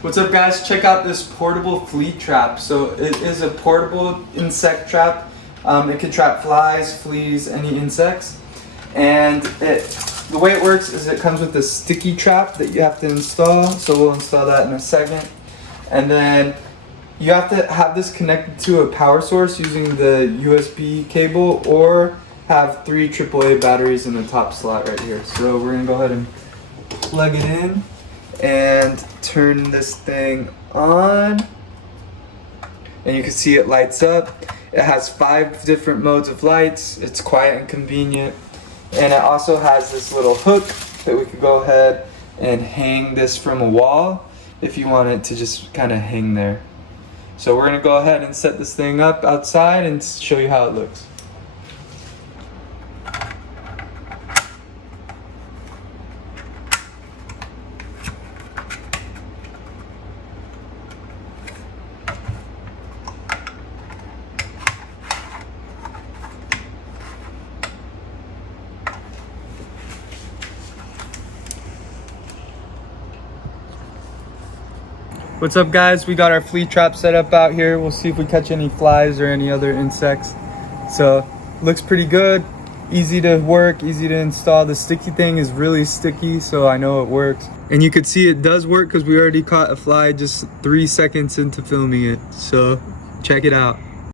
What's up guys, check out this portable flea trap. So it is a portable insect trap. It can trap flies, fleas, any insects. And the way it works is it comes with a sticky trap that you have to install. So we'll install that in a second. And then you have to have this connected to a power source using the USB cable, or have 3 AAA batteries in the top slot right here. So we're gonna go ahead and plug it in and turn this thing on, and you can see it lights up. It has 5 different modes of lights. It's quiet and convenient, and it also has this little hook that we could go ahead and hang this from a wall if you want it to just kind of hang there. So we're gonna go ahead and set this thing up outside and show you how it looks. What's up guys, we got our flea trap set up out here. We'll see if we catch any flies or any other insects. So looks pretty good, easy to work, easy to install. The sticky thing is really sticky, so I know it works. And you could see it does work because we already caught a fly just 3 seconds into filming it. So check it out.